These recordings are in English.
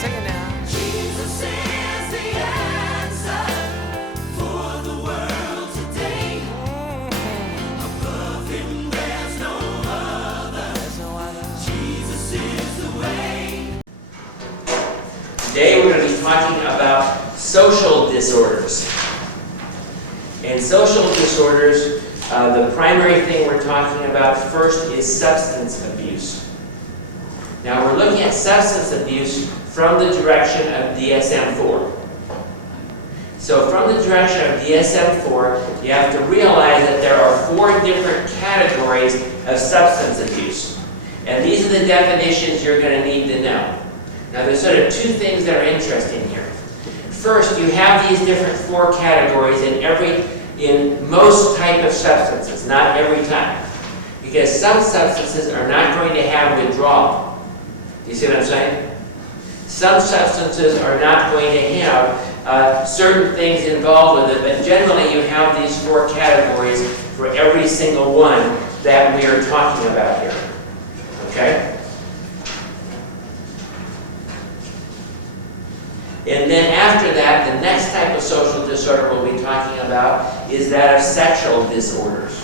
Sing it now. Jesus is the answer for the world today. Above him there's no other. Jesus is the way. Today we're going to be talking about social disorders. And social disorders, the primary thing we're talking about first is substance abuse. Now we're looking at substance abuse from the direction of DSM-4. So from the direction of DSM-4, you have to realize that there are 4 different categories of substance abuse. And these are the definitions you're going to need to know. Now there's sort of 2 things that are interesting here. First, you have these different 4 categories in most type of substances, not every time. Because some substances are not going to have withdrawal. Do you see what I'm saying? Some substances are not going to have certain things involved with it, but generally you have these 4 categories for every single one that we are talking about here. Okay? And then after that, the next type of social disorder we'll be talking about is that of sexual disorders.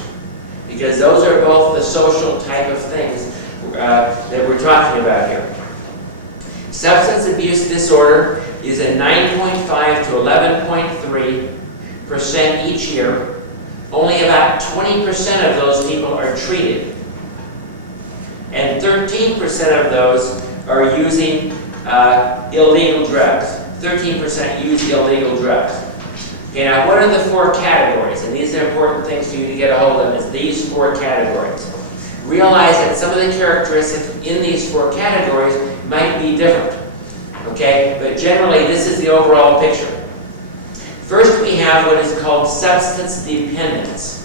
Because those are both the social type of things that we're talking about here. Substance abuse disorder is a 9.5 to 11.3% each year. Only about 20% of those people are treated. And 13% of those are using illegal drugs. 13% use illegal drugs. Okay, now what are the 4 categories? And these are important things for you to get a hold of, is these 4 categories. Realize that some of the characteristics in these 4 categories might be different. Okay, but generally this is the overall picture. First we have what is called substance dependence.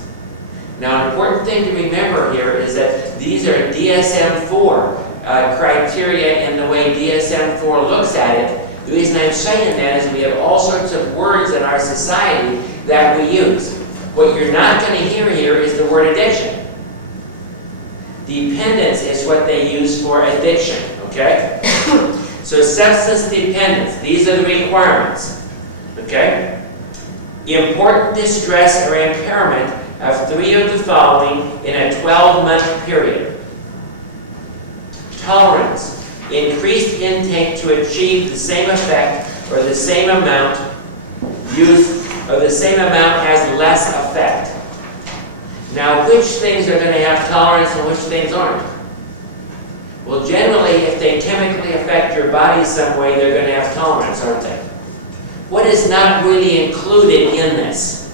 Now an important thing to remember here is that these are DSM-4 criteria, and the way DSM-4 looks at it. The reason I'm saying that is we have all sorts of words in our society that we use. What you're not going to hear here is the word addiction. Dependence is what they use for addiction, okay? So substance dependence, these are the requirements, okay? Important distress or impairment of 3 of the following in a 12-month period. Tolerance. Increased intake to achieve the same effect or the same amount used, or the same amount has less effect. Now, which things are going to have tolerance and which things aren't? Well, generally, if they chemically affect your body some way, they're going to have tolerance, aren't they? What is not really included in this?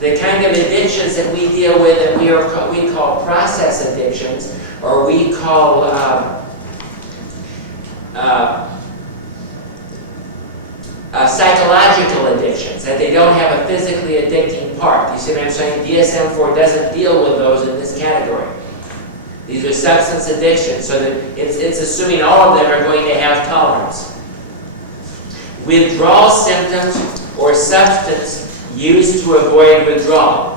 The kind of addictions that we deal with that we call process addictions, or we call psychological addictions, that they don't have a physically addicting part. You see what I'm saying? DSM-4 doesn't deal with those in this category. These are substance addictions, so that it's assuming all of them are going to have tolerance. Withdrawal symptoms or substance used to avoid withdrawal.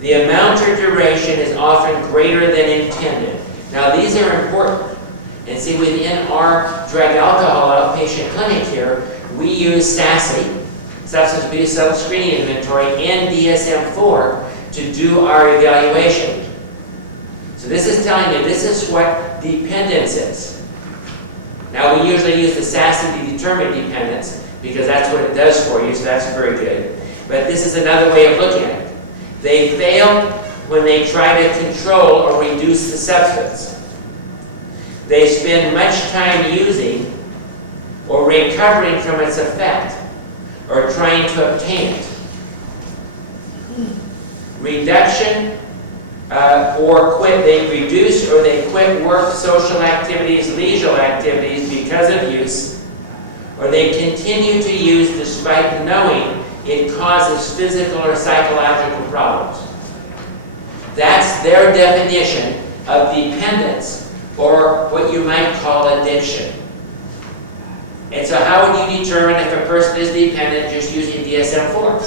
The amount or duration is often greater than intended. Now these are important. And see, within our drug alcohol outpatient clinic here, we use SASI, Substance Abuse Self-Screening Inventory, and DSM-4 to do our evaluation. So this is telling you this is what dependence is. Now we usually use the SASI to determine dependence because that's what it does for you, so that's very good. But this is another way of looking at it. They fail when they try to control or reduce the substance. They spend much time using or recovering from its effect or trying to obtain it. Reduction or quit. They reduce or they quit work, social activities, leisure activities because of use, or they continue to use despite knowing it causes physical or psychological problems. That's their definition of dependence, or what you might call addiction. And so how would you determine if a person is dependent just using DSM-4?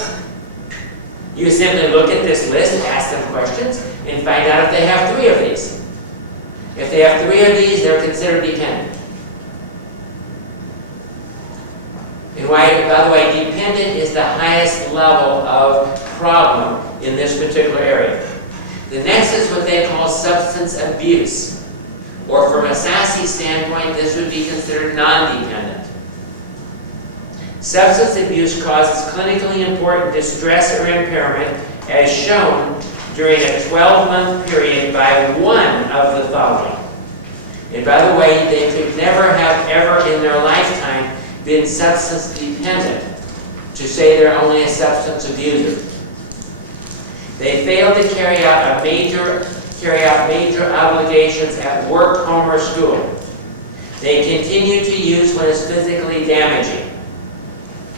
You simply look at this list, ask them questions, and find out if they have 3 of these. If they have 3 of these, they're considered dependent. by the way, dependent is the highest level of problem in this particular area. The next is what they call substance abuse. Or from a SASE standpoint, this would be considered non-dependent. Substance abuse causes clinically important distress or impairment as shown during a 12-month period by one of the following. And by the way, they could never have ever in their lifetime been substance dependent to say they're only a substance abuser. They fail to carry out major obligations at work, home, or school. They continue to use when it's physically damaging.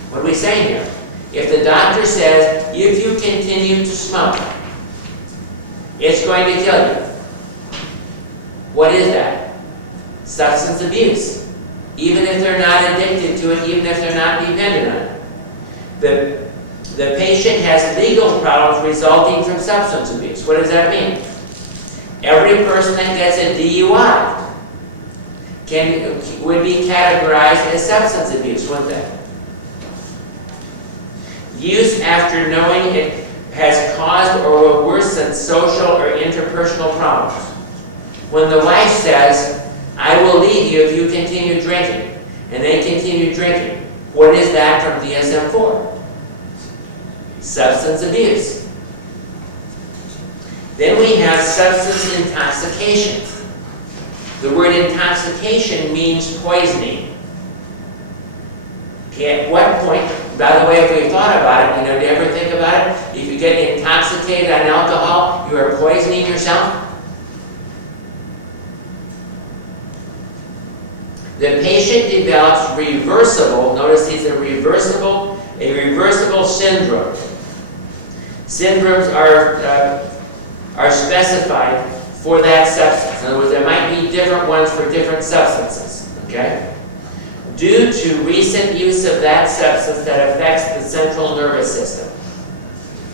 What are we saying here? If the doctor says, if you continue to smoke, it's going to kill you. What is that? Substance abuse. Even if they're not addicted to it, even if they're not dependent on it. The patient has legal problems resulting from substance abuse. What does that mean? Every person that gets a DUI would be categorized as substance abuse, wouldn't they? Use after knowing it has caused or will worsen social or interpersonal problems. When the wife says, I will leave you if you continue drinking, and they continue drinking, what is that from DSM-4? Substance abuse. Then we have substance intoxication. The word intoxication means poisoning. Okay, at what point, by the way, if we thought about it, do you ever think about it? If you get intoxicated on alcohol, you are poisoning yourself. The patient develops reversible, notice these are reversible syndrome. Syndromes are specified for that substance. In other words, there might be different ones for different substances, okay? Due to recent use of that substance that affects the central nervous system.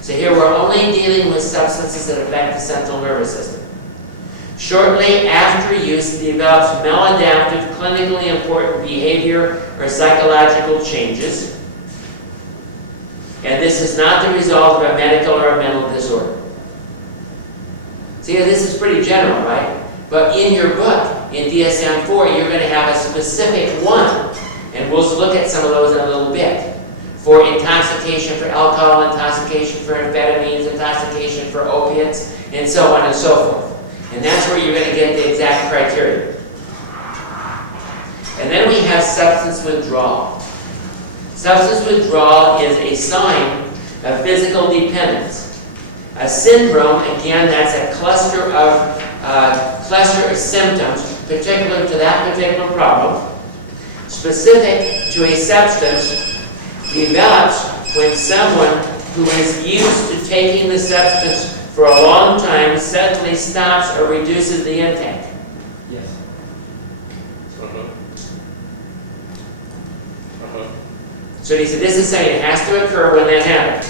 So here we're only dealing with substances that affect the central nervous system. Shortly after use, develops maladaptive, clinically important behavior or psychological changes. And this is not the result of a medical or a mental disorder. See, this is pretty general, right? But in your book, in DSM-4, you're going to have a specific one. And we'll look at some of those in a little bit. For intoxication for alcohol, intoxication for amphetamines, intoxication for opiates, and so on and so forth. And that's where you're going to get the exact criteria. And then we have substance withdrawal. Substance withdrawal is a sign of physical dependence. A syndrome, again, that's a cluster of symptoms particular to that particular problem, specific to a substance, develops when someone who is used to taking the substance for a long time suddenly stops or reduces the intake. Yes. So he said this is saying it has to occur when that happens.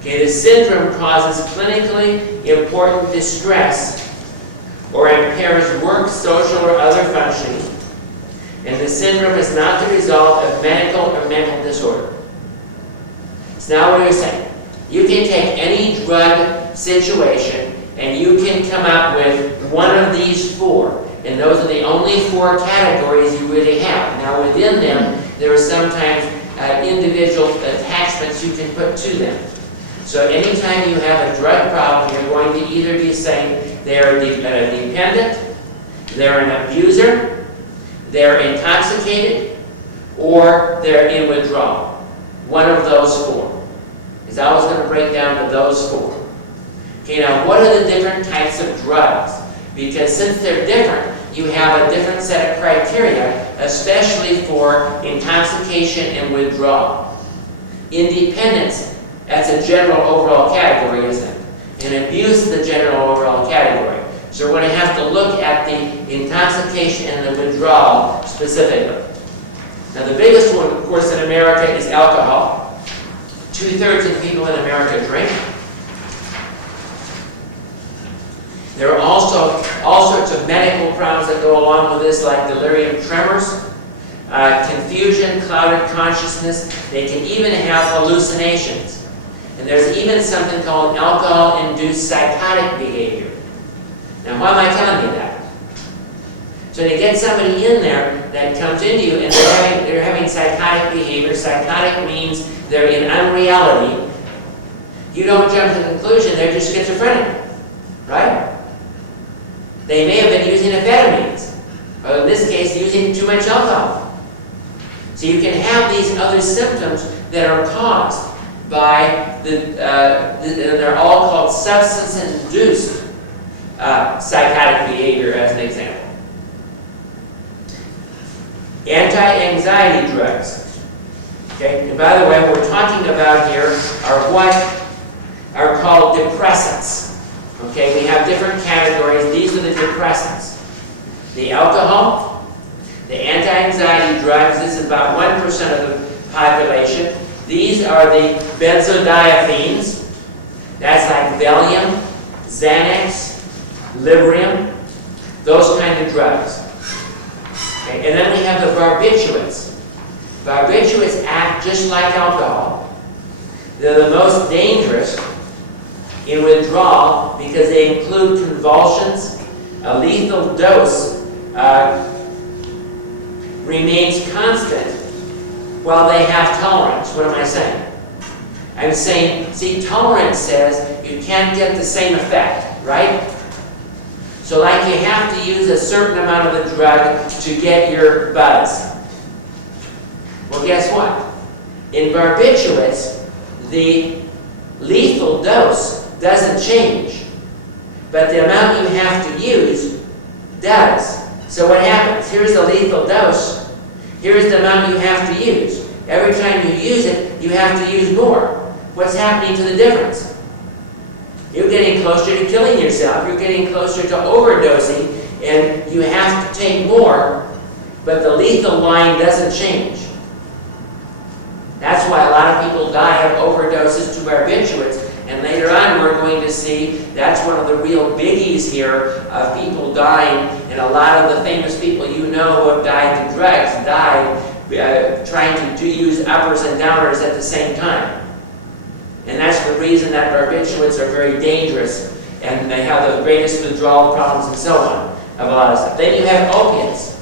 Okay, the syndrome causes clinically important distress or impairs work, social, or other functioning. And the syndrome is not the result of medical or mental disorder. So now what are we saying? You can take any drug situation and you can come up with one of these four. And those are the only four categories you really have. Now within them, there are sometimes individual attachments you can put to them. So anytime you have a drug problem, you're going to either be saying they're dependent, they're an abuser, they're intoxicated, or they're in withdrawal. One of those four. It's always going to break down to those four. Okay, now what are the different types of drugs? Because since they're different, you have a different set of criteria, especially for intoxication and withdrawal. Independence, that's a general overall category, isn't it? And abuse is the general overall category. So we're going to have to look at the intoxication and the withdrawal specifically. Now the biggest one, of course, in America is alcohol. 2/3 of the people in America drink. There are also all sorts of medical problems that go along with this, like delirium tremors, confusion, clouded consciousness. They can even have hallucinations. And there's even something called alcohol-induced psychotic behavior. Now, why am I telling you that? So to get somebody in there that comes into you and they're having psychotic behavior. Psychotic means they're in unreality. You don't jump to the conclusion they're just schizophrenic, right? They may have been using amphetamines, or in this case, using too much alcohol. So you can have these other symptoms that are caused by they're all called substance-induced psychotic behavior, as an example. Anti-anxiety drugs. Okay, and by the way, what we're talking about here are what are called depressants. Okay, we have different categories. These are the depressants. The alcohol, the anti-anxiety drugs, this is about 1% of the population. These are the benzodiazepines. That's like Valium, Xanax, Librium, those kind of drugs. Okay, and then we have the barbiturates. Barbiturates act just like alcohol. They're the most dangerous in withdrawal because they include convulsions. A lethal dose remains constant while they have tolerance. What am I saying? I'm saying, see, tolerance says you can't get the same effect, right? So like you have to use a certain amount of the drug to get your buzz. Well, guess what? In barbiturates, the lethal dose doesn't change, but the amount you have to use does. So what happens? Here's the lethal dose. Here's the amount you have to use. Every time you use it, you have to use more. What's happening to the difference? You're getting closer to killing yourself. You're getting closer to overdosing, and you have to take more, but the lethal line doesn't change. That's why a lot of people die of overdoses to barbiturates. And later on, we're going to see that's one of the real biggies here of people dying. And a lot of the famous people you know who have died to drugs died trying to use uppers and downers at the same time. And that's the reason that barbiturates are very dangerous. And they have the greatest withdrawal problems and so on of a lot of stuff. Then you have opiates.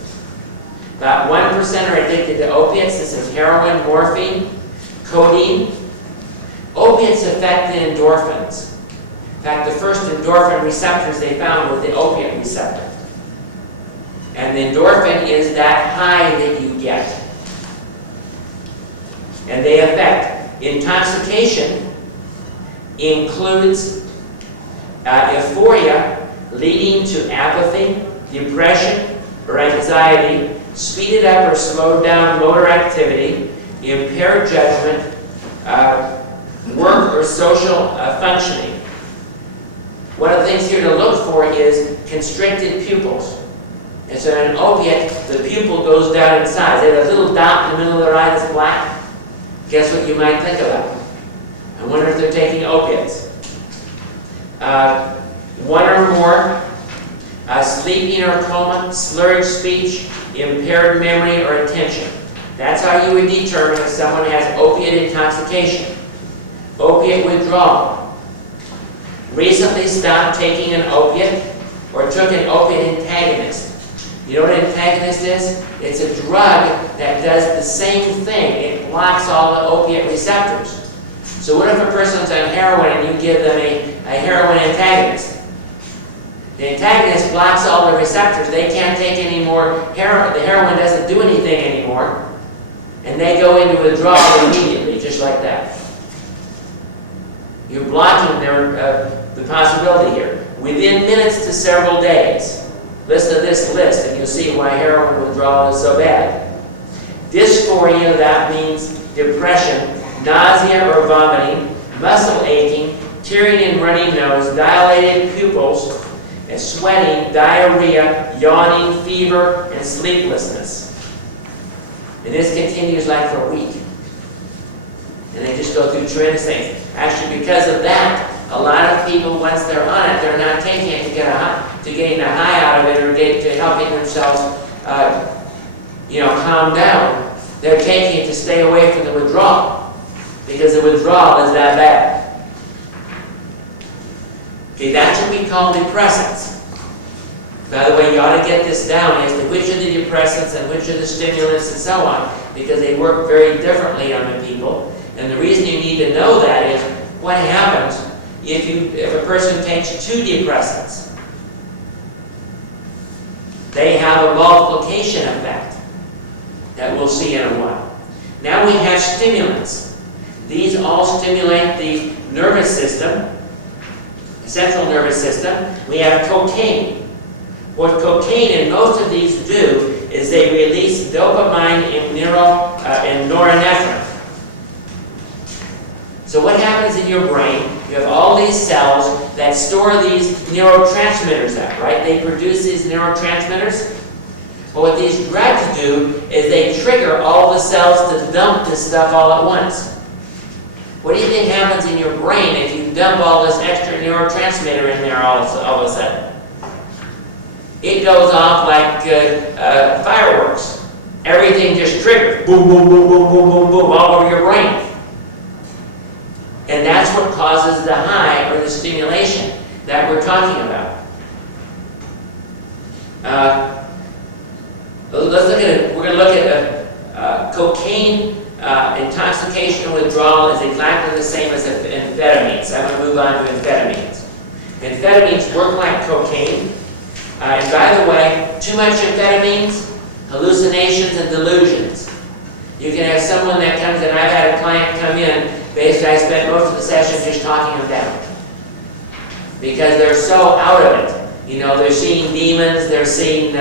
About 1% are addicted to opiates. This is heroin, morphine, codeine. Opiates affect the endorphins. In fact, the first endorphin receptors they found were the opiate receptor. And the endorphin is that high that you get. And they affect. Intoxication includes euphoria leading to apathy, depression, or anxiety, speeded up or slowed down motor activity, impaired judgment, work or social functioning. One of the things here to look for is constricted pupils. And so in an opiate, the pupil goes down in size. They have a little dot in the middle of their eye that's black. Guess what you might think about? I wonder if they're taking opiates. One or more, sleeping or coma, slurred speech, impaired memory or attention. That's how you would determine if someone has opiate intoxication. Opiate withdrawal. Recently stopped taking an opiate or took an opiate antagonist. You know what an antagonist is? It's a drug that does the same thing. It blocks all the opiate receptors. So what if a person's on heroin and you give them a heroin antagonist? The antagonist blocks all the receptors. They can't take any more heroin. The heroin doesn't do anything anymore. And they go into withdrawal immediately, just like that. You're blocking the possibility here. Within minutes to several days. Listen to this list and you'll see why heroin withdrawal is so bad. Dysphoria, that means depression, nausea or vomiting, muscle aching, tearing and runny nose, dilated pupils, and sweating, diarrhea, yawning, fever, and sleeplessness. And this continues like for a week. And they just go through tremendous things. Actually, because of that, a lot of people, once they're on it, they're not taking it to getting a high out of it or to helping themselves, calm down, they're taking it to stay away from the withdrawal, because the withdrawal is that bad. Okay, that's what we call depressants. By the way, you ought to get this down as to which are the depressants and which are the stimulants and so on, because they work very differently on the people. And the reason you need to know that is what happens if a person takes 2 depressants. They have a multiplication effect that we'll see in a while. Now we have stimulants. These all stimulate the nervous system, central nervous system. We have cocaine. What cocaine and most of these do is they release dopamine and norepinephrine. So what happens in your brain? You have all these cells that store these neurotransmitters up, right? They produce these neurotransmitters. But what these drugs do is they trigger all the cells to dump this stuff all at once. What do you think happens in your brain if you dump all this extra neurotransmitter in there all of a sudden? It goes off like fireworks. Everything just triggers. Boom, boom, boom, boom, boom, boom, boom, all over your brain. And that's what causes the high or the stimulation that we're talking about. Let's look at it. We're going to look at cocaine intoxication and withdrawal is exactly the same as amphetamines. I'm going to move on to amphetamines. Amphetamines work like cocaine. And by the way, too much amphetamines, hallucinations and delusions. You can have someone that comes in, I've had a client come in, basically I spent most of the session just talking them down. Because they're so out of it. You know, they're seeing demons, they're seeing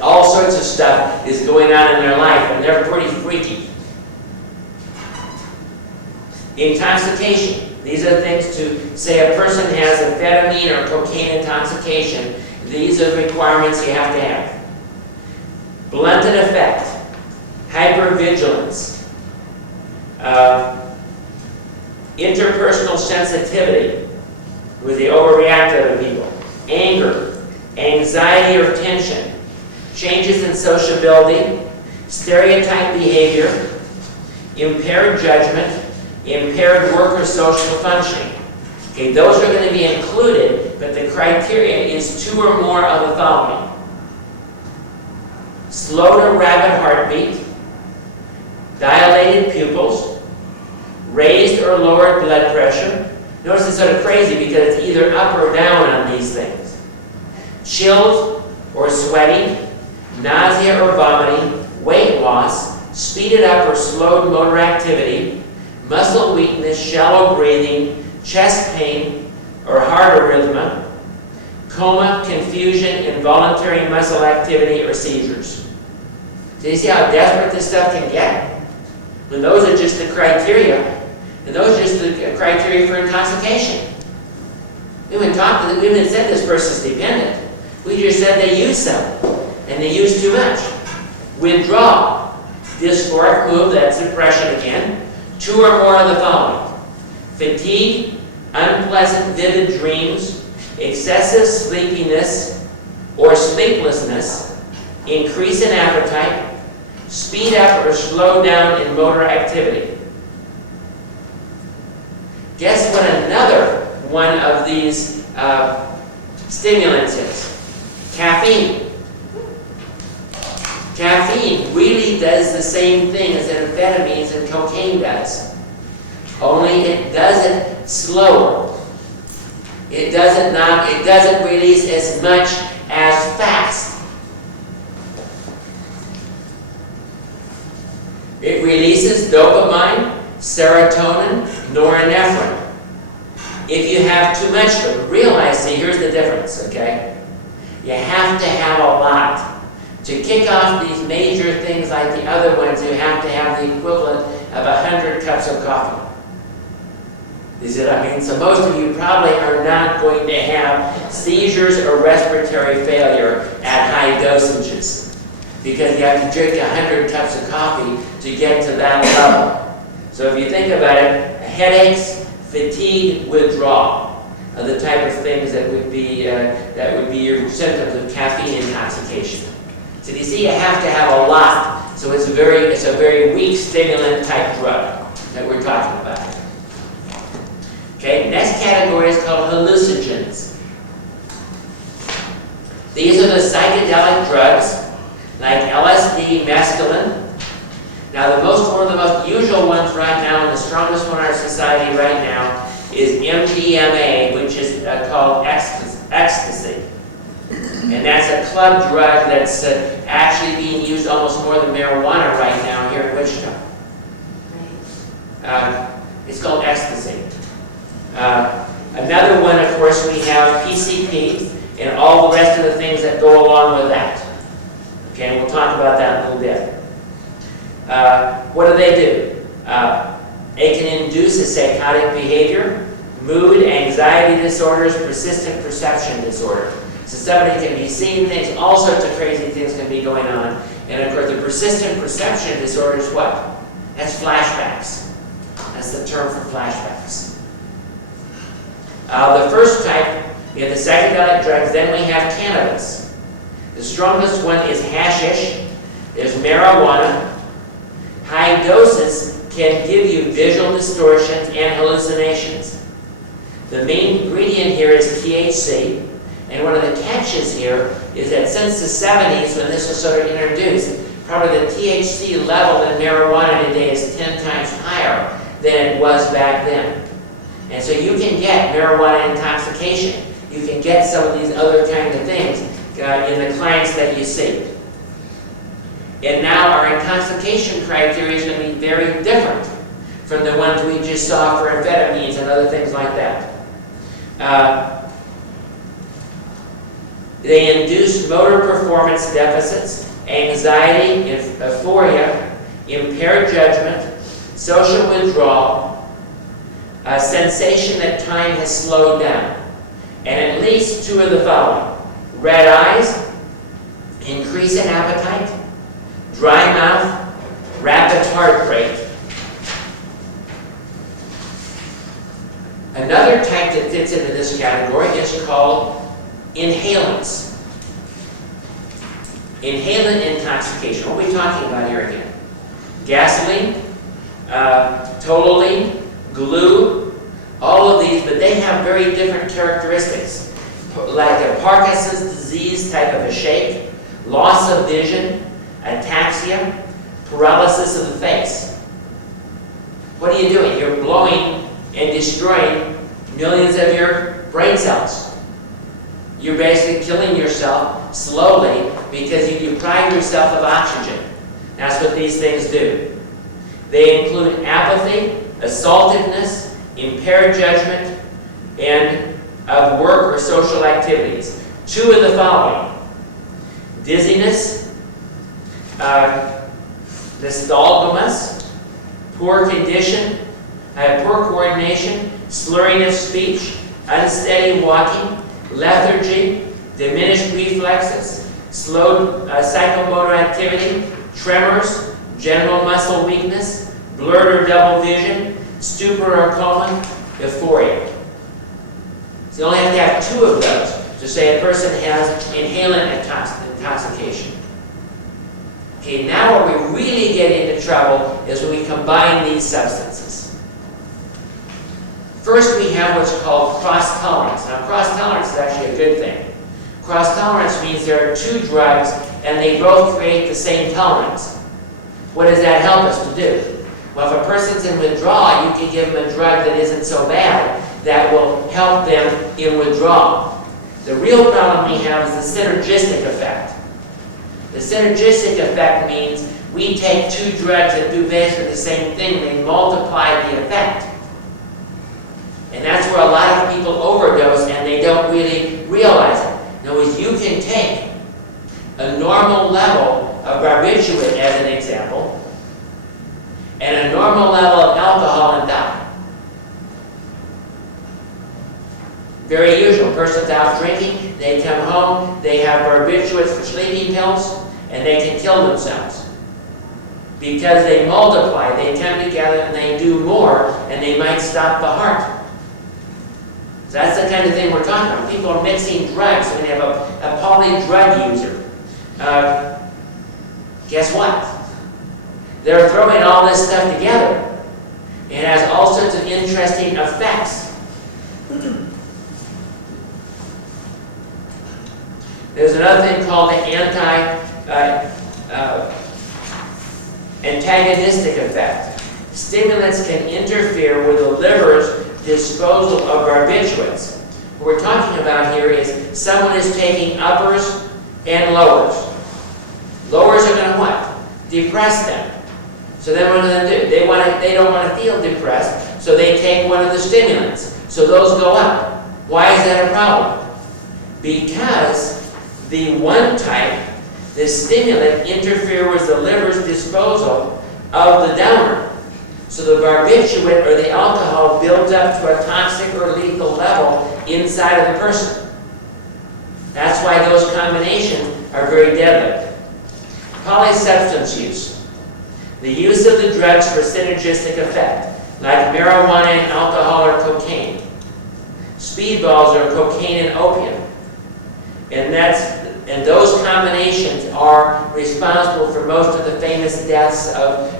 all sorts of stuff is going on in their life, and they're pretty freaky. Intoxication. These are things to say a person has amphetamine or cocaine intoxication. These are the requirements you have to have. Blunted effect, hypervigilance, interpersonal sensitivity, with the overreact to other people, anger, anxiety or tension, changes in sociability, stereotype behavior, impaired judgment, impaired work or social functioning. Okay, those are going to be included, but the criteria is 2 or more of the following. Slow to rapid heartbeat, dilated pupils, raised or lowered blood pressure. Notice it's sort of crazy because it's either up or down on these things. Chills or sweating, nausea or vomiting, weight loss, speeded up or slowed motor activity, muscle weakness, shallow breathing, chest pain or heart arrhythmia, coma, confusion, involuntary muscle activity, or seizures. So you see how desperate this stuff can get? When those are just the criteria, and those are just the criteria for intoxication. We haven't said this person's dependent. We just said they use some, and they use too much. Withdrawal, dysphoric move, that's depression again. 2 or more of the following. Fatigue, unpleasant vivid dreams, excessive sleepiness or sleeplessness, increase in appetite, speed up or slow down in motor activity. Guess what another one of these stimulants is? Caffeine. Caffeine really does the same thing as amphetamines and cocaine does. Only it does it slower. It doesn't release as much as fast. It releases dopamine, serotonin, norepinephrine. If you have too much of them, realize, see, here's the difference, okay? You have to have a lot. To kick off these major things like the other ones, you have to have the equivalent of 100 cups of coffee. You see what I mean? So most of you probably are not going to have seizures or respiratory failure at high dosages because you have to drink 100 cups of coffee to get to that level. So if you think about it, headaches, fatigue, withdrawal are the type of things that would be your symptoms of caffeine intoxication. So you see, you have to have a lot. So it's a very weak stimulant type drug that we're talking about. Okay, next category is called hallucinogens. These are the psychedelic drugs like LSD, mescaline. Now one of the most usual ones right now, and the strongest one in our society right now, is MDMA, which is called ecstasy. And that's a club drug that's actually being used almost more than marijuana right now here in Wichita. It's called ecstasy. Another one, of course, we have PCP and all the rest of the things that go along with that. Okay, and we'll talk about that in a little bit. What do? It can induce a psychotic behavior, mood, anxiety disorders, persistent perception disorder. So somebody can be seeing things, all sorts of crazy things can be going on. And of course, the persistent perception disorder is what? That's flashbacks. That's the term for flashbacks. The first type, we have the psychedelic drugs, then we have cannabis. The strongest one is hashish. There's marijuana. High doses can give you visual distortions and hallucinations. The main ingredient here is THC, and one of the catches here is that since the 70s, when this was sort of introduced, probably the THC level in marijuana today is 10 times higher than it was back then. And so you can get marijuana intoxication. You can get some of these other kinds of things in the clients that you see. And now our intoxication criteria is going to be very different from the ones we just saw for amphetamines and other things like that. They induce motor performance deficits, anxiety, euphoria, impaired judgment, social withdrawal, a sensation that time has slowed down, and at least two of the following: red eyes, increase in appetite, dry mouth, rapid heart rate. Another type that fits into this category is called inhalants. Inhalant intoxication. What are we talking about here again? Gasoline, toluene, glue, all of these, but they have very different characteristics. Like a Parkinson's disease type of a shake, loss of vision, ataxia, paralysis of the face. What are you doing? You're blowing and destroying millions of your brain cells. You're basically killing yourself slowly because you deprive yourself of oxygen. That's what these things do. They include apathy, assaultiveness, impaired judgment, and of work or social activities. Two of the following: dizziness, nystagmus, poor condition, poor coordination, slurring of speech, unsteady walking, lethargy, diminished reflexes, slowed psychomotor activity, tremors, general muscle weakness, blurred or double vision, stupor or coma, euphoria. So you only have to have two of those to say a person has inhalant intoxication. Okay, now where we really get into trouble is when we combine these substances. First, we have what's called cross-tolerance. Now, cross-tolerance is actually a good thing. Cross-tolerance means there are two drugs and they both create the same tolerance. What does that help us to do? Well, if a person's in withdrawal, you can give them a drug that isn't so bad that will help them in withdrawal. The real problem we have is the synergistic effect. The synergistic effect means we take two drugs that do basically the same thing, they multiply the effect. And that's where a lot of people overdose and they don't really realize it. In other words, you can take a normal level of barbiturate, as an example, and a normal level of alcohol and die. Very usual. A person's out drinking, they come home, they have barbiturates for sleeping pills, and they can kill themselves. Because they multiply, they come together and they do more, and they might stop the heart. So that's the kind of thing we're talking about. People are mixing drugs. So we have a poly drug user. Guess what? They're throwing all this stuff together. It has all sorts of interesting effects. There's another thing called the antagonistic effect. Stimulants can interfere with the liver's disposal of barbiturates. What we're talking about here is someone is taking uppers and lowers. Lowers are going to what? Depress them. So then what do they do? They don't want to feel depressed, so they take one of the stimulants. So those go up. Why is that a problem? Because the one type, the stimulant, interfere with the liver's disposal of the downer. So the barbiturate or the alcohol builds up to a toxic or lethal level inside of the person. That's why those combinations are very deadly. Polysubstance use. The use of the drugs for synergistic effect, like marijuana and alcohol or cocaine. Speedballs are cocaine and opium. And those combinations are responsible for most of the famous deaths of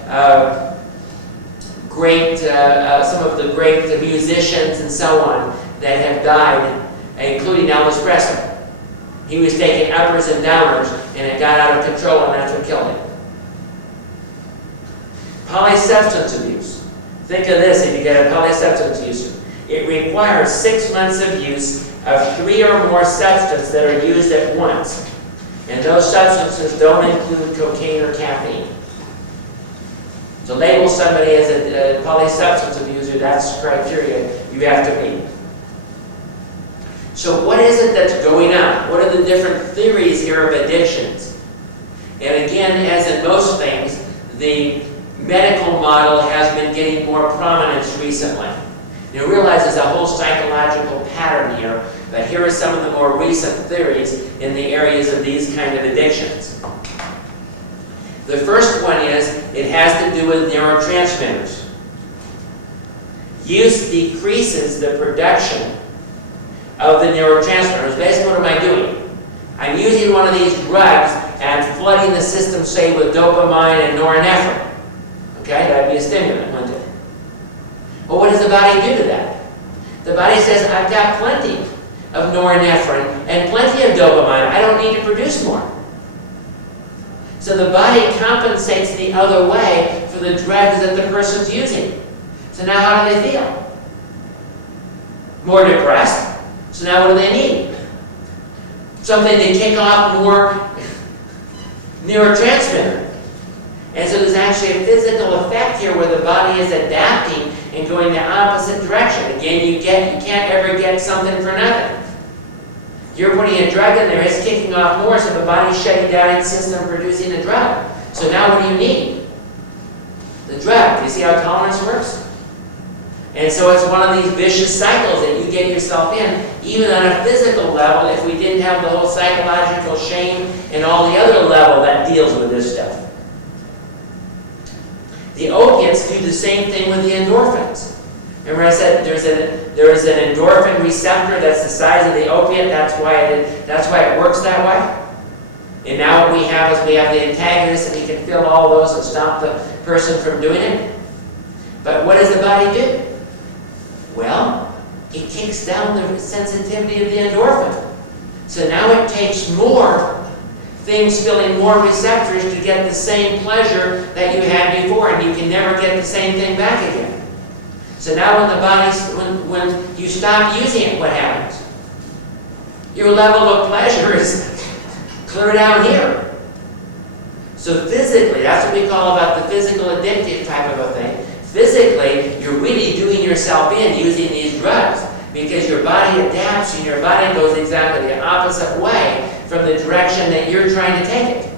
some of the great musicians and so on that have died, including Elvis Presley. He was taking uppers and downers, and it got out of control, and that's what killed him. Polysubstance abuse. Think of this if you get a polysubstance user. It requires 6 months of use of 3 or more substances that are used at once. And those substances don't include cocaine or caffeine. To label somebody as a polysubstance abuser, that's the criteria you have to meet. So what is it that's going on? What are the different theories here of addictions? And again, as in most things, the medical model has been getting more prominence recently. You realize there's a whole psychological pattern here, but here are some of the more recent theories in the areas of these kind of addictions. The first one is, it has to do with neurotransmitters. Use decreases the production of the neurotransmitters. Basically, what am I doing? I'm using one of these drugs and flooding the system, say, with dopamine and norepinephrine. Okay, that'd be a stimulant, wouldn't it? Well, what does the body do to that? The body says, I've got plenty of norepinephrine and plenty of dopamine. I don't need to produce more. So the body compensates the other way for the drugs that the person's using. So now how do they feel? More depressed. So now what do they need? Something to kick off more neurotransmitter. And so there's actually a physical effect here where the body is adapting and going the opposite direction. Again, you can't ever get something for nothing. You're putting a drug in there, it's kicking off more, so the body's shutting down its system producing a drug. So now what do you need? The drug. Do you see how tolerance works? And so it's one of these vicious cycles that you get yourself in, even on a physical level, if we didn't have the whole psychological shame and all the other level that deals with this stuff. The opiates do the same thing with the endorphins. Remember I said there is an endorphin receptor that's the size of the opiate. That's why it works that way. And now what we have is we have the antagonist, and we can fill all those and stop the person from doing it. But what does the body do? Well, it kicks down the sensitivity of the endorphin. So now it takes more things filling more receptors to get the same pleasure that you had before, and you can never get the same thing back again. So now when you stop using it, what happens? Your level of pleasure is clear down here. So physically, that's what we call about the physical addictive type of a thing. Physically, you're really doing yourself in using these drugs because your body adapts and your body goes exactly the opposite way from the direction that you're trying to take it.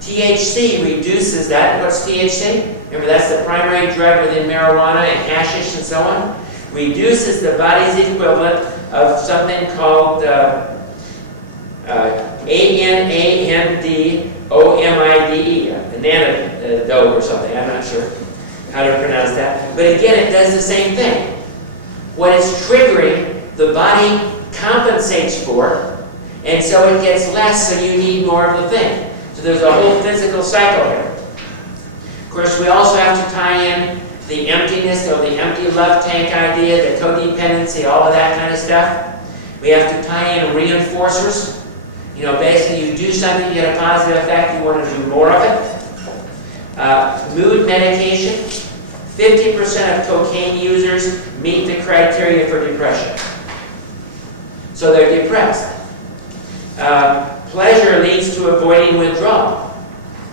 THC reduces that. What's THC? Remember, that's the primary drug within marijuana and hashish and so on. Reduces the body's equivalent of something called anandamide, antidote or something. I'm not sure how to pronounce that. But again, it does the same thing. What it's triggering, the body compensates for, And so it gets less, so you need more of the thing. So there's a whole physical cycle here. Of course, we also have to tie in the emptiness or the empty love tank idea, the codependency, all of that kind of stuff. We have to tie in reinforcers. You know, basically you do something, you get a positive effect, you want to do more of it. Mood medication. 50% of cocaine users meet the criteria for depression. So they're depressed. Pleasure leads to avoiding withdrawal.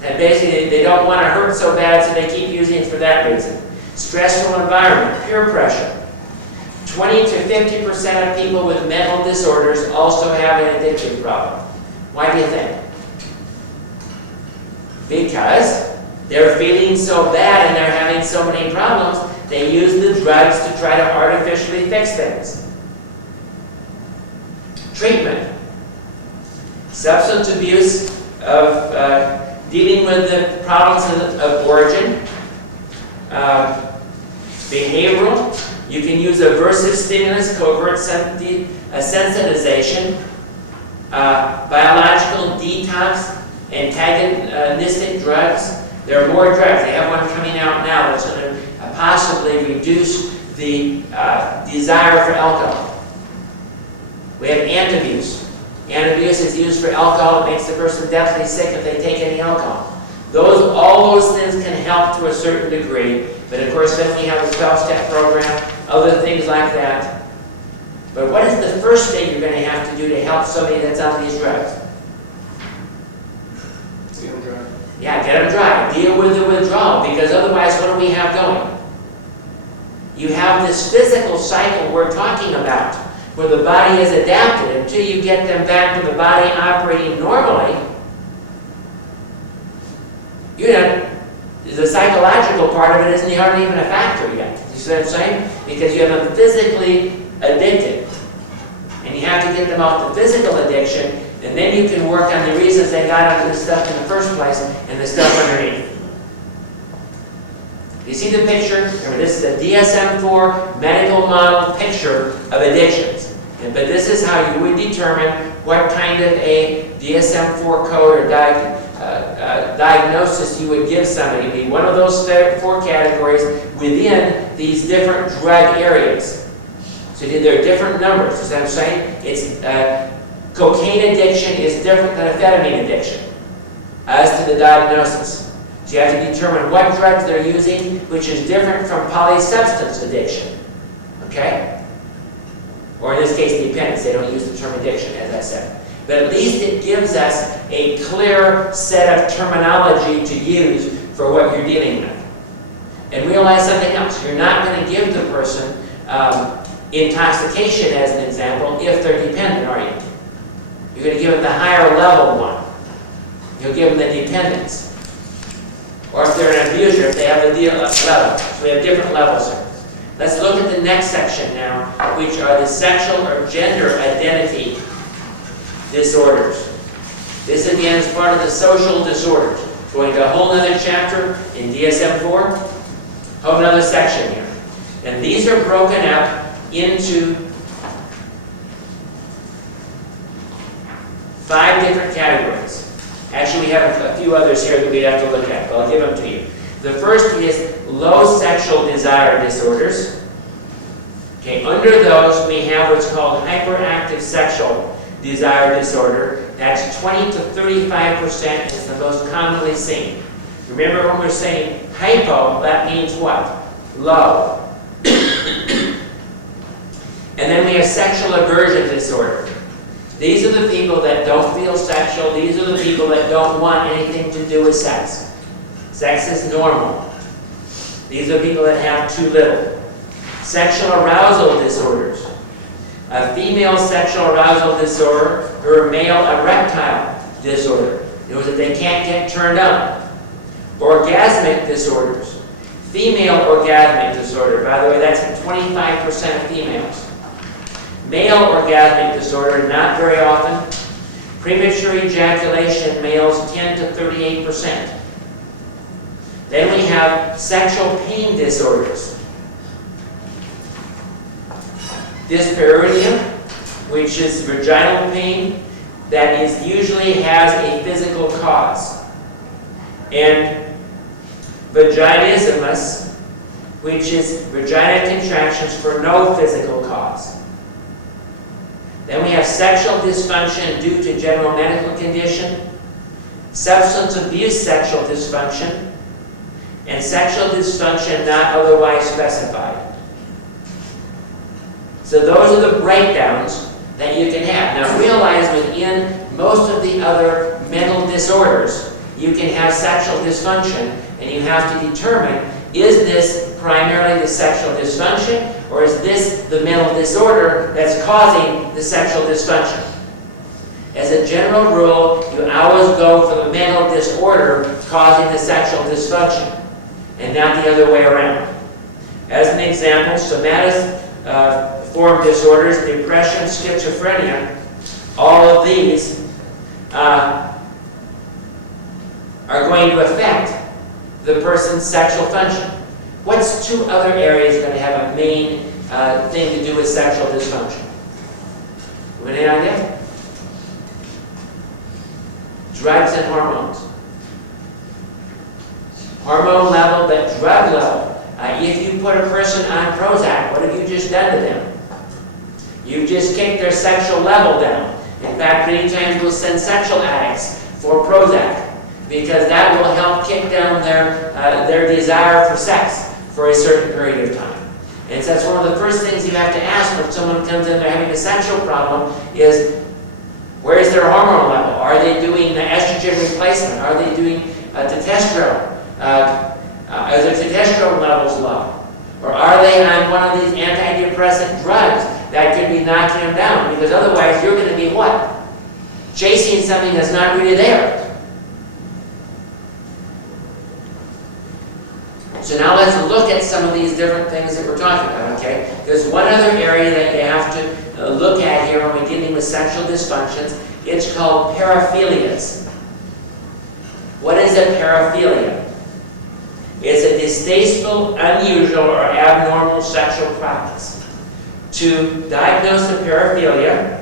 And basically they don't want to hurt so bad, so they keep using it for that reason. Stressful environment, peer pressure. 20 to 50% of people with mental disorders also have an addictive problem. Why do you think? Because they're feeling so bad and they're having so many problems, they use the drugs to try to artificially fix things. Treatment. Substance abuse of dealing with the problems of origin. Behavioral. You can use aversive stimulus, covert sensitization, biological detox, antagonistic drugs. There are more drugs. They have one coming out now that's going to possibly reduce the desire for alcohol. We have antabuse. Antabuse is used for alcohol. It makes the person deathly sick if they take any alcohol. All those things can help to a certain degree, but of course then we have a 12-step program, other things like that. But what is the first thing you're going to have to do to help somebody that's on these drugs? Get them dry. Yeah, get them dry. Deal with the withdrawal, because otherwise what do we have going? You have this physical cycle we're talking about, where the body is adapted. Until you get them back to the body operating normally, the psychological part of it isn't hardly even a factor yet. You see what I'm saying? Because you have them physically addicted. And you have to get them off the physical addiction, and then you can work on the reasons they got into this stuff in the first place and the stuff underneath. You see the picture? Remember, this is a DSM-4 medical model picture of addictions. But this is how you would determine what kind of a DSM-4 code or diagnosis you would give somebody. It'd be one of those 4 categories within these different drug areas. So there are different numbers. You see what I'm saying? It's cocaine addiction is different than amphetamine addiction as to the diagnosis. So you have to determine what drugs they're using, which is different from polysubstance addiction. Okay? Or in this case, dependence. They don't use the term addiction, as I said. But at least it gives us a clear set of terminology to use for what you're dealing with. And realize something else. You're not going to give the person intoxication, as an example, if they're dependent, are you? You're going to give them the higher level one. You'll give them the dependence. Or if they're an abuser, if they have a level. So we have different levels here. Let's look at the next section now, which are the sexual or gender identity disorders. This again is part of the social disorders. Going to a whole other chapter in DSM-4, whole another section here. And these are broken up into 5 different categories. Actually, we have a few others here that we have to look at, but I'll give them to you. The first is low sexual desire disorders. Okay, under those we have what's called hyperactive sexual desire disorder. That's 20 to 35% is the most commonly seen. Remember when we're saying hypo, that means what? Low. And then we have sexual aversion disorder. These are the people that don't feel sexual. These are the people that don't want anything to do with sex. Sex is normal. These are people that have too little. Sexual arousal disorders. A female sexual arousal disorder or a male erectile disorder. It was that they can't get turned on. Orgasmic disorders. Female orgasmic disorder. By the way, that's 25% of females. Male orgasmic disorder, not very often. Premature ejaculation in males, 10 to 38%. Then we have sexual pain disorders. Dyspareunia, which is vaginal pain, that is usually has a physical cause. And vaginismus, which is vagina contractions for no physical cause. Then we have sexual dysfunction due to general medical condition, substance abuse sexual dysfunction, and sexual dysfunction not otherwise specified. So those are the breakdowns that you can have. Now realize within most of the other mental disorders, you can have sexual dysfunction, and you have to determine, is this primarily the sexual dysfunction, or is this the mental disorder that's causing the sexual dysfunction? As a general rule, you always go for the mental disorder causing the sexual dysfunction, and not the other way around. As an example, somatoform disorders, depression, schizophrenia, all of these are going to affect the person's sexual function. What's two other areas going to have a main thing to do with sexual dysfunction? Any idea? Drugs and hormones. Hormone level, but drug level. If you put a person on Prozac, what have you just done to them? You've just kicked their sexual level down. In fact, many times we'll send sexual addicts for Prozac, because that will help kick down their desire for sex for a certain period of time. And so that's one of the first things you have to ask when someone comes in, they're having a sexual problem, is where's their hormone level? Are they doing estrogen replacement? Are they doing testosterone? Are their testosterone levels low? Or are they on one of these antidepressant drugs that could be knocking them down? Because otherwise you're going to be what? Chasing something that's not really there. So now let's look at some of these different things that we're talking about, okay? There's one other area that you have to look at here when we're dealing with sexual dysfunctions. It's called paraphilias. What is a paraphilia? It's a distasteful, unusual, or abnormal sexual practice. To diagnose a paraphilia,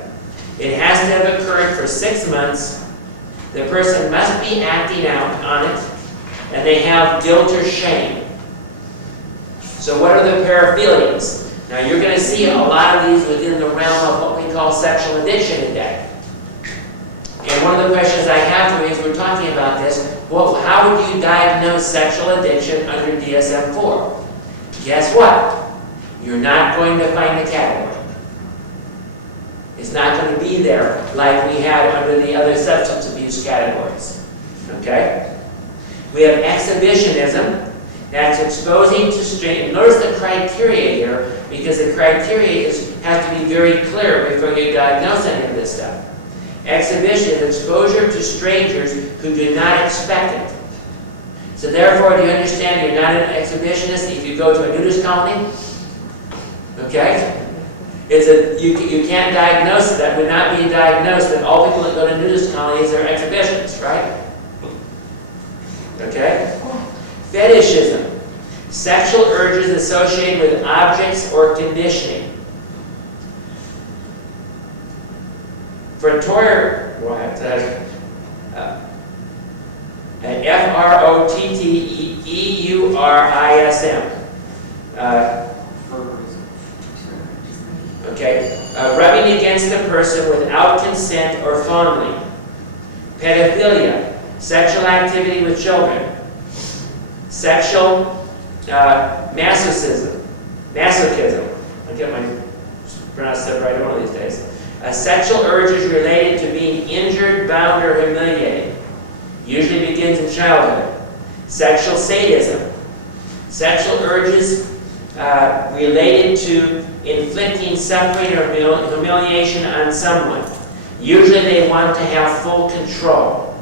it has to have occurred for 6 months. The person must be acting out on it, and they have guilt or shame. So what are the paraphilias? Now you're going to see a lot of these within the realm of what we call sexual addiction today. And one of the questions I have for you as we're talking about this, well, how would you diagnose sexual addiction under DSM-4? Guess what? You're not going to find a category. It's not going to be there like we had under the other substance abuse categories. Okay? We have exhibitionism. That's exposing to strangers. Notice the criteria here, because the criteria have to be very clear before you diagnose any of this stuff. Exhibition is exposure to strangers who do not expect it. So therefore, do you understand you're not an exhibitionist if you go to a nudist colony? Okay? You can't diagnose it. That would not be diagnosed that all people that go to nudist colonies are exhibitionists, right? Okay? Fetishism. Sexual urges associated with objects or conditioning. F-R-O-T-T-E-U-R-I-S-M. Rubbing against a person without consent or fondling. Pedophilia. Sexual activity with children. Sexual masochism. I'll get my pronounced that right one of these days. Sexual urges related to being injured, bound, or humiliated. Usually begins in childhood. Sexual sadism. Sexual urges related to inflicting suffering or humiliation on someone. Usually they want to have full control.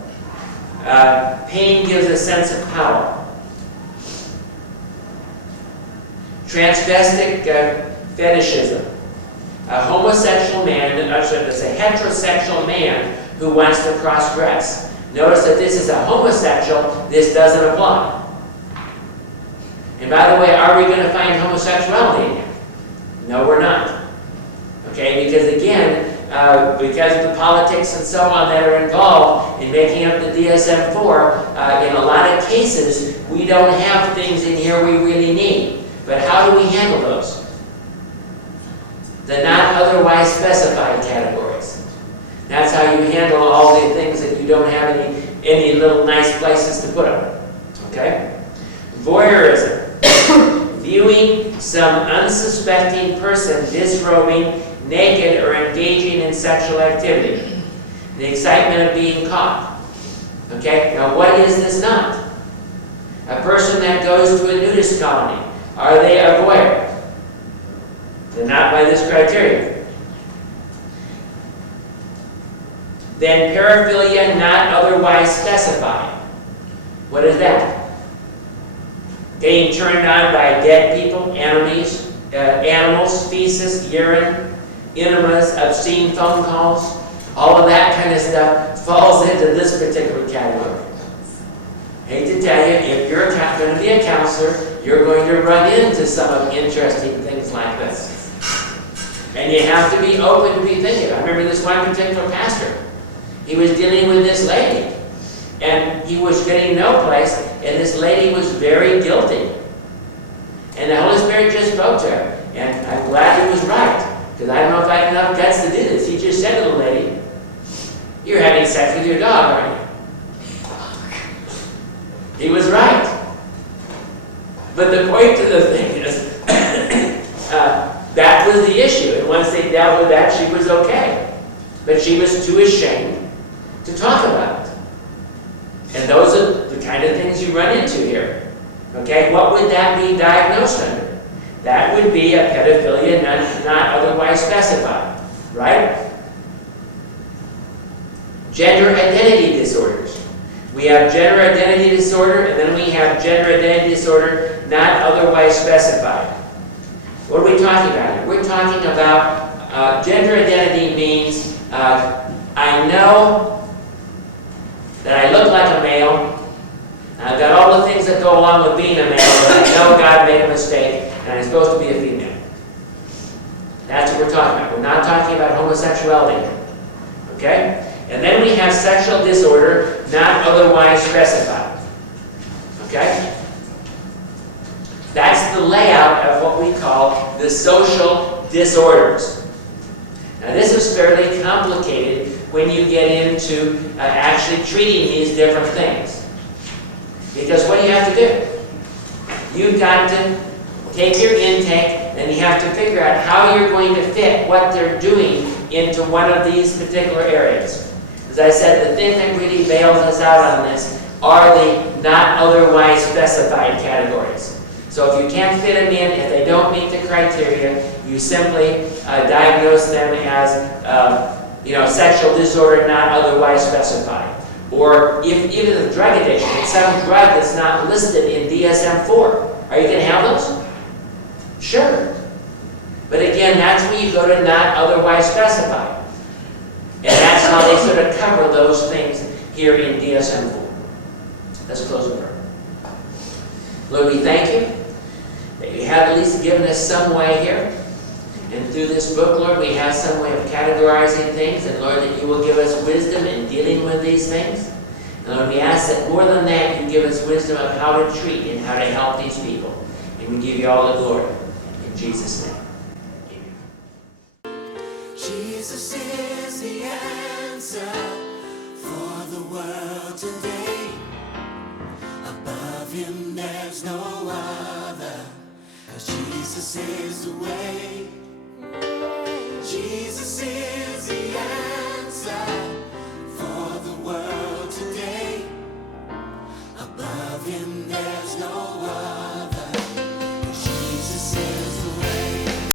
Pain gives a sense of power. Transvestic fetishism. A homosexual man, that's a heterosexual man who wants to cross-dress. Notice that this is a homosexual, this doesn't apply. And by the way, are we going to find homosexuality in here? No, we're not. Okay, because again, because of the politics and so on that are involved in making up the DSM-4, in a lot of cases, we don't have things in here we really need. But how do we handle those? The not otherwise specified categories. That's how you handle all the things that you don't have any little nice places to put them. Okay? Voyeurism. Viewing some unsuspecting person disrobing, naked, or engaging in sexual activity. The excitement of being caught. Okay? Now what is this not? A person that goes to a nudist colony. Are they a voyeur? They're not by this criteria. Then paraphilia not otherwise specified. What is that? Getting turned on by dead people, animals, feces, urine, enemas, obscene phone calls, all of that kind of stuff falls into this particular category. Hate to tell you, if you're going to be a counselor, you're going to run into some of interesting things like this. And you have to be open to be thinking. I remember this one particular pastor. He was dealing with this lady. And he was getting no place, and this lady was very guilty. And the Holy Spirit just spoke to her. And I'm glad he was right, because I don't know if I have enough guts to do this. He just said to the lady, "You're having sex with your dog, aren't you?" He was right. But the point to the thing is, that was the issue. And once they dealt with that, she was okay. But she was too ashamed to talk about it. And those are the kind of things you run into here. Okay, what would that be diagnosed under? That would be a pedophilia not otherwise specified, right? Gender identity disorders. We have gender identity disorder, and then we have gender identity disorder not otherwise specified. What are we talking about here? We're talking about gender identity means I know that I look like a male. I've got all the things that go along with being a male, but I know God made a mistake, and I'm supposed to be a female. That's what we're talking about. We're not talking about homosexuality. Okay? And then we have sexual disorder not otherwise specified. Okay? That's the layout of what we call the social disorders. Now this is fairly complicated when you get into actually treating these different things. Because what do you have to do? You've got to take your intake, and you have to figure out how you're going to fit what they're doing into one of these particular areas. As I said, the thing that really bails us out on this are the not otherwise specified categories. So if you can't fit them in, if they don't meet the criteria, you simply diagnose them as sexual disorder not otherwise specified. Or if even the drug addiction, it's some drug that's not listed in DSM-4. Are you going to have those? Sure. But again, that's where you go to not otherwise specified. And that's how they sort of cover those things here in DSM-4. Let's close with prayer. Lord, we thank you that you have at least given us some way here. And through this book, Lord, we have some way of categorizing things. And Lord, that you will give us wisdom in dealing with these things. And Lord, we ask that more than that, you give us wisdom of how to treat and how to help these people. And we give you all the glory. In Jesus' name. Amen. Jesus is the answer for the world today. Above him there's no other, 'cause Jesus is the way. Jesus is the answer for the world today. Above him there's no other.